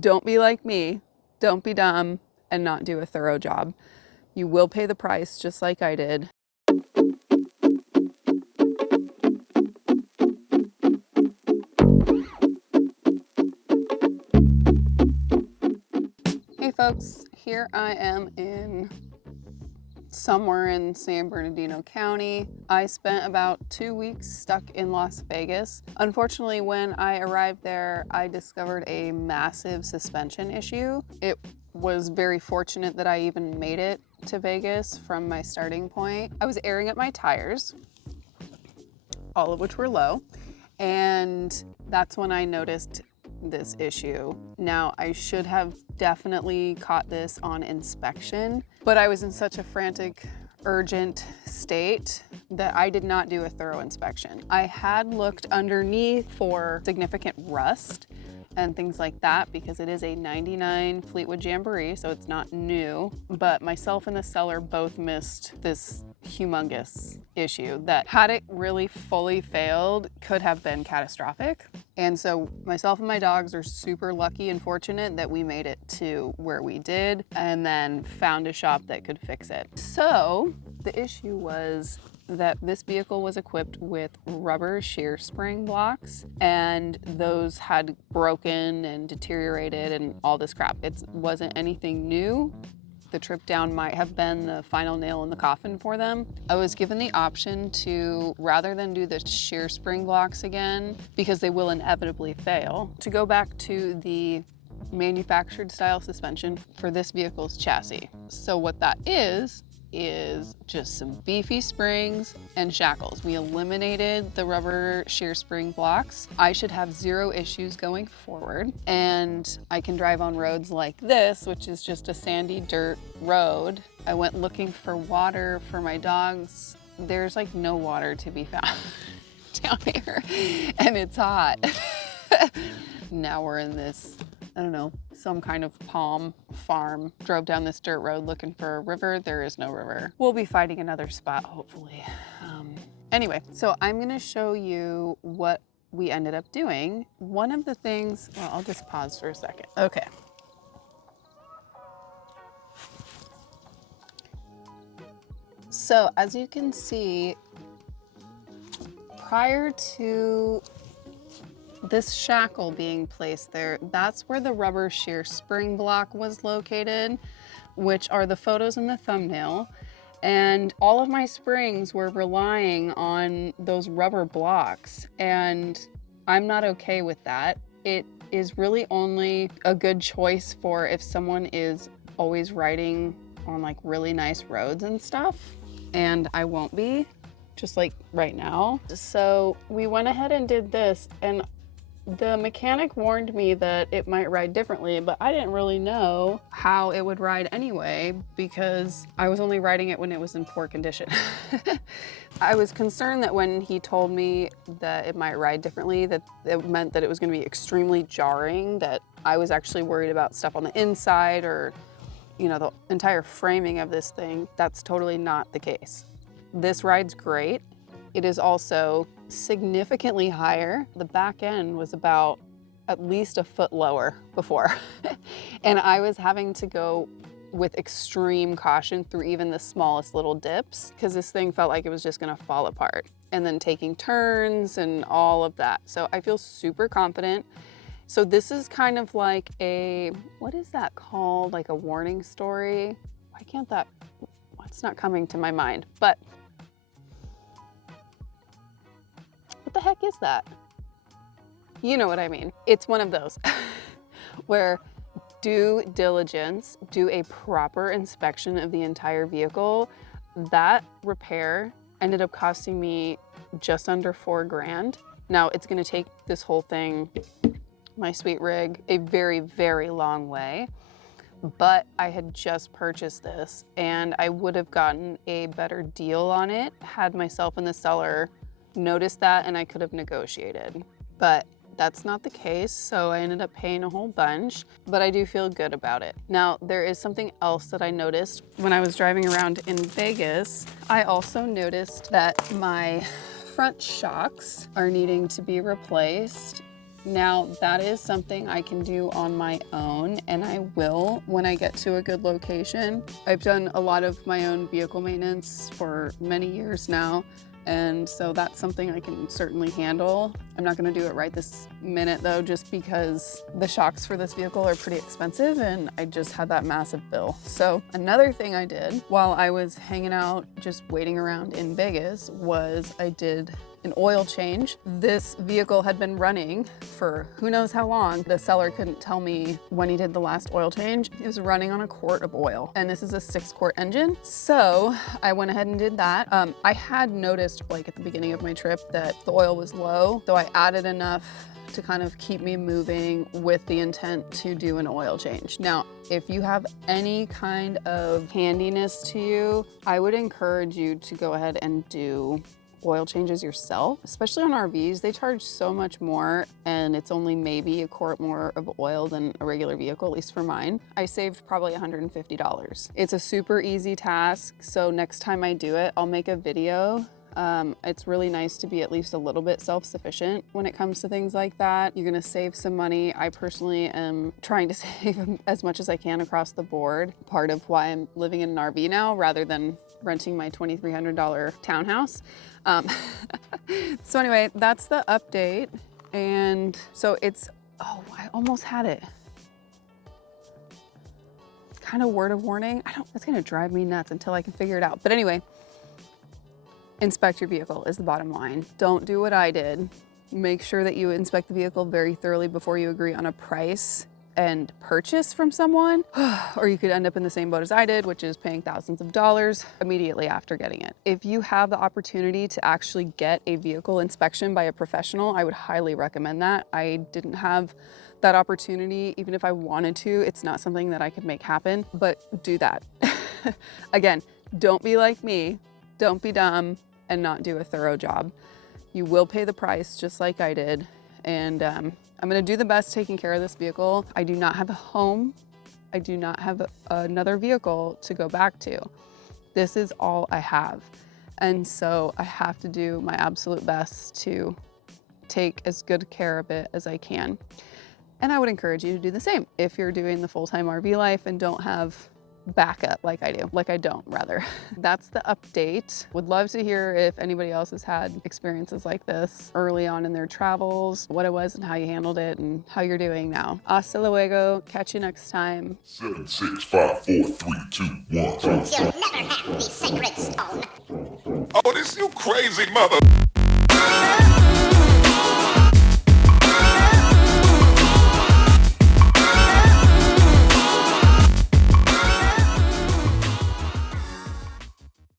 Don't be like me. Don't be dumb and not do a thorough job. You will pay the price just like I did. Hey folks, here I am in somewhere in San Bernardino County. I spent about 2 weeks stuck in Las Vegas. Unfortunately, when I arrived there, I discovered a massive suspension issue. It was very fortunate that I even made it to Vegas from my starting point. I was airing up my tires, all of which were low, and that's when I noticed this issue. Now, I should have definitely caught this on inspection, but I was in such a frantic, urgent state that I did not do a thorough inspection. I had looked underneath for significant rust and things like that because it is a 99 Fleetwood Jamboree, so it's not new. But myself and the seller both missed this humongous issue that, had it really fully failed, could have been catastrophic. And so myself and my dogs are super lucky and fortunate that we made it to where we did and then found a shop that could fix it. So the issue was that this vehicle was equipped with rubber shear spring blocks, and those had broken and deteriorated and all this crap. It wasn't anything new. The trip down might have been the final nail in the coffin for them. I was given the option to, rather than do the shear spring blocks again, because they will inevitably fail, to go back to the manufactured style suspension for this vehicle's chassis. So what that is just some beefy springs and shackles. We eliminated the rubber shear spring blocks. I should have zero issues going forward, and I can drive on roads like this, which is just a sandy dirt road. I went looking for water for my dogs. There's like no water to be found down here, and it's hot. Now we're in this, I don't know, some kind of palm farm. Drove down this dirt road looking for a river. There is no river. We'll be finding another spot, hopefully. Anyway, so I'm gonna show you what we ended up doing. One of the things, well, I'll just pause for a second. Okay. So as you can see, prior to this shackle being placed there, that's where the rubber shear spring block was located, which are the photos in the thumbnail. And all of my springs were relying on those rubber blocks, and I'm not okay with that. It is really only a good choice for if someone is always riding on like really nice roads and stuff, and I won't be, just like right now. So we went ahead and did this, and the mechanic warned me that it might ride differently, but I didn't really know how it would ride anyway because I was only riding it when it was in poor condition. I was concerned that when he told me that it might ride differently, that it meant that it was going to be extremely jarring, that I was actually worried about stuff on the inside or, you know, the entire framing of this thing. That's totally not the case. This rides great. It is also significantly higher. The back end was about at least a foot lower before. And I was having to go with extreme caution through even the smallest little dips because this thing felt like it was just gonna fall apart. And then taking turns and all of that. So I feel super confident. So this is kind of like a, what is that called? Like a warning story? Why can't that, it's not coming to my mind, but what the heck is that? You know what I mean. It's one of those where due diligence, do a proper inspection of the entire vehicle. That repair ended up costing me just under $4 grand. Now it's gonna take this whole thing, my sweet rig, a very, very long way. But I had just purchased this and I would have gotten a better deal on it had myself and the seller noticed that, and I could have negotiated. But that's not the case, so I ended up paying a whole bunch, but I do feel good about it. Now, there is something else that I noticed when I was driving around in Vegas. I also noticed that my front shocks are needing to be replaced. Now, that is something I can do on my own, and I will when I get to a good location. I've done a lot of my own vehicle maintenance for many years now, and so that's something I can certainly handle. I'm not gonna do it right this minute though, just because the shocks for this vehicle are pretty expensive and I just had that massive bill. So another thing I did while I was hanging out, just waiting around in Vegas, was I did an oil change. This vehicle had been running for who knows how long. The seller couldn't tell me when he did the last oil change. It was running on a quart of oil, and this is a 6-quart engine. So I went ahead and did that. I had noticed like at the beginning of my trip that the oil was low, so I added enough to kind of keep me moving with the intent to do an oil change. Now, if you have any kind of handiness to you, I would encourage you to go ahead and do oil changes yourself, especially on RVs. They charge so much more, and it's only maybe a quart more of oil than a regular vehicle, at least for mine. I saved probably $150. It's a super easy task, so next time I do it, I'll make a video. It's really nice to be at least a little bit self-sufficient when it comes to things like that. You're gonna save some money. I personally am trying to save as much as I can across the board. Part of why I'm living in an RV now rather than renting my $2,300 townhouse. So anyway, that's the update. And so it's, oh, I almost had it. Kind of word of warning. That's gonna drive me nuts until I can figure it out. But anyway, inspect your vehicle is the bottom line. Don't do what I did. Make sure that you inspect the vehicle very thoroughly before you agree on a price and purchase from someone, or you could end up in the same boat as I did, which is paying thousands of dollars immediately after getting it. If you have the opportunity to actually get a vehicle inspection by a professional, I would highly recommend that. I didn't have that opportunity. Even if I wanted to, it's not something that I could make happen, but do that. Again, don't be like me. Don't be dumb and not do a thorough job. You will pay the price just like I did. And I'm gonna do the best taking care of this vehicle. I do not have a home. I do not have another vehicle to go back to. This is all I have. And so I have to do my absolute best to take as good care of it as I can. And I would encourage you to do the same if you're doing the full-time RV life and don't have backup like I do, like I don't rather. That's the update. Would love to hear if anybody else has had experiences like this early on in their travels, what it was and how you handled it and how you're doing now. Hasta luego. Catch you next time. 7, 6, 5, 4, 3, 2, 1. You'll never have the sacred stone. Oh, this you crazy mother.